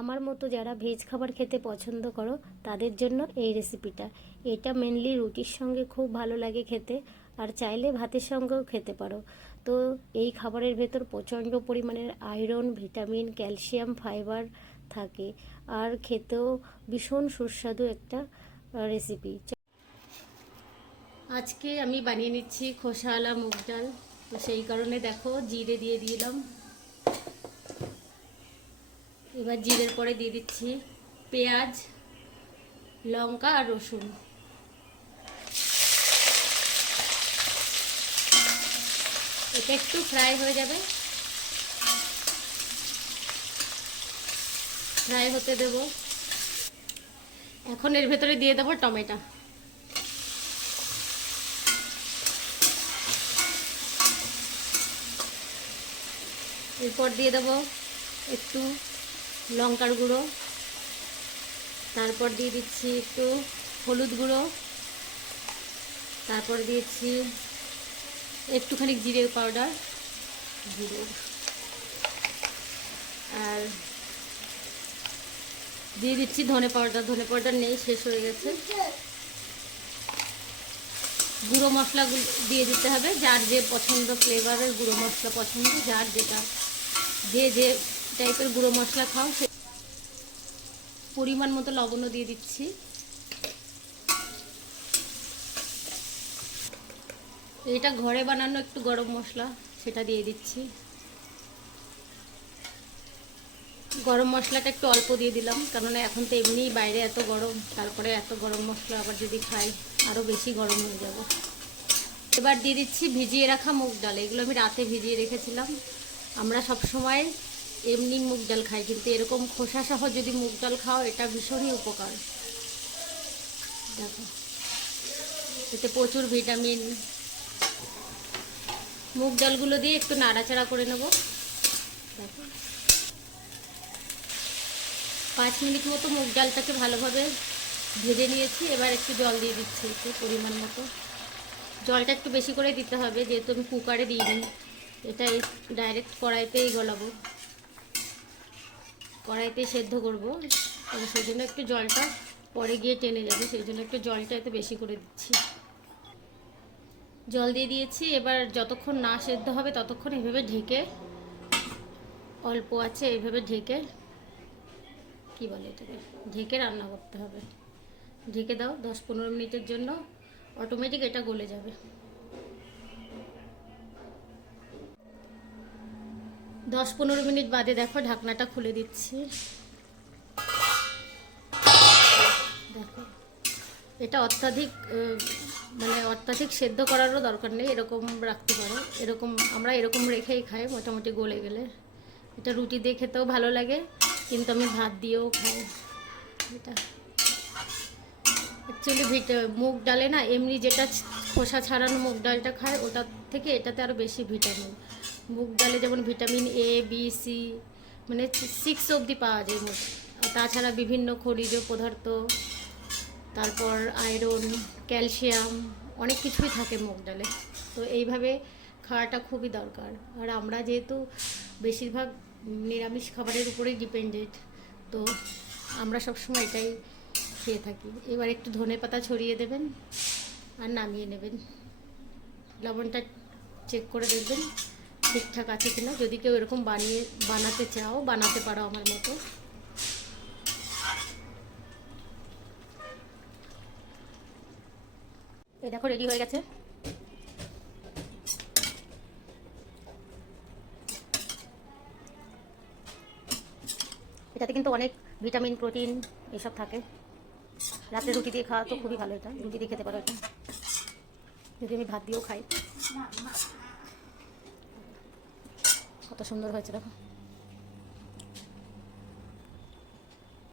আমার মতো যারা ভেজ খাবার খেতে পছন্দ করো তাদের জন্য এই রেসিপিটা। এটা মেনলি রুটির সঙ্গে খুব ভালো লাগে খেতে, আর চাইলে ভাতের সঙ্গেও খেতে পারো। তো এই খাবারের ভেতর প্রচণ্ড পরিমাণের আয়রন, ভিটামিন, ক্যালসিয়াম, ফাইবার থাকে, আর খেতেও ভীষণ সুস্বাদু একটা রেসিপি। আজকে আমি বানিয়ে নিচ্ছি খোসাওয়ালা মুগ ডাল। তো সেই কারণে দেখো জিরে দিয়ে দিলাম। এবার জিরের পরে দিয়ে দিচ্ছি পেঁয়াজ, লঙ্কা আর রসুন। এটা একটু ফ্রাই হয়ে যাবে, ফ্রাই হতে দেব। এখন এর ভেতরে দিয়ে দেবো টমেটো। এরপর দিয়ে দেবো একটু লঙ্কার গুঁড়ো, তারপর দিয়ে দিচ্ছি একটু হলুদ গুঁড়ো, তারপর দিয়েছি একটুখানি জিরে পাউডার, আর দিয়ে দিচ্ছি ধনে পাউডার। ধনে পাউডার নেই, শেষ হয়ে গেছে। গুঁড়ো মশলা দিয়ে দিতে হবে, যার যে পছন্দ ফ্লেভারের গুঁড়ো মশলা পছন্দ, যার যেটা যে টাইপের গুঁড়ো মশলা খাও সে পরিমাণ মতো লবণও দিয়ে দিচ্ছি। এটা ঘরে বানানো একটু গরম মশলা, সেটা দিয়ে দিচ্ছি। গরম মশলাটা একটু অল্প দিয়ে দিলাম, কেননা এখন তো এমনিই বাইরে এত গরম, তারপরে এত গরম মশলা আবার যদি খাই আরও বেশি গরম হয়ে যাব। এবার দিয়ে দিচ্ছি ভিজিয়ে রাখা মুগ ডাল। এগুলো আমি রাতে ভিজিয়ে রেখেছিলাম। আমরা সব সময় এমনি মুগ ডাল খাই, কিন্তু এরকম খোসা সহ যদি মুগ ডাল খাও এটা ভীষণই উপকার। দেখো এতে প্রচুর ভিটামিন। মুগ ডালগুলো দিয়ে একটু নাড়াচাড়া করে নেব। দেখো 5 মিনিট মতো মুগ ডালটাকে ভালোভাবে ভেজে নিয়েছি। এবার একটু জল দিয়ে দিচ্ছি, একটু পরিমাণ মতো। জলটা একটু বেশি করে দিতে হবে, যেহেতু আমি কুকারে দিইনি, এটা ডাইরেক্ট কড়াইতেই গলাবো, কড়াইতেই সেদ্ধ করবো। সেই জন্য একটু জলটা পরে গিয়ে টেনে যাবে, সেই জন্য একটু জলটা এতে বেশি করে দিচ্ছি। জল দিয়ে দিয়েছি। এবার যতক্ষণ না সেদ্ধ হবে ততক্ষণ এইভাবে ঢেকে, অল্প আছে এইভাবে ঢেকে, কি বলে এটাকে, ঢেকে রান্না করতে হবে। ঢেকে দাও 10-15 মিনিটের জন্য, অটোমেটিক এটা গলে যাবে। 10-15 মিনিট বাদে দেখো ঢাকনাটা খুলে দিচ্ছি। দেখো এটা অত্যাধিক সেদ্ধ করারও দরকার নেই, এরকম রাখতে পারো। আমরা এরকম রেখেই খাই মোটামুটি গলে গেলে। এটা রুটি দিয়ে খেতেও ভালো লাগে, কিন্তু আমি ভাত দিয়েও খাই এটা। অ্যাকচুয়ালি মুগ ডালে না, এমনি যেটা খোসা ছাড়ানো মুগ ডালটা খায় ওটার থেকে এটাতে আরও বেশি ভিটামিন। মুগ ডালে যেমন ভিটামিন A, B, C মানে 6 অবধি পাওয়া যায় মোট। তাছাড়া বিভিন্ন খনিজ পদার্থ, তারপর আয়রন, ক্যালসিয়াম, অনেক কিছুই থাকে মুগ ডালে। তো এইভাবে খাওয়াটা খুবই দরকার। আর আমরা যেহেতু বেশিরভাগ নিরামিষ খাবারের উপরেই ডিপেন্ডেন্ট, তো আমরা সবসময় এটাই খেয়ে থাকি। এবার একটু ধনেপাতা ছড়িয়ে দেবেন আর নামিয়ে নেবেন। লবণটা চেক করে দেখবেন ঠিকঠাক আছে কিনা। যদি কেউ এরকম বানাতে চাও, বানাতে পারো আমার মতো। এই দেখো রেডি হয়ে গেছে। এটাতে কিন্তু অনেক ভিটামিন, প্রোটিন এসব থাকে। রাতে রুটি দিয়ে খাওয়া তো খুবই ভালো। এটা রুটি দিয়ে খেতে পারো, এটা যদি আমি ভাত দিয়েও খাই। কত সুন্দর হয়েছে দেখো।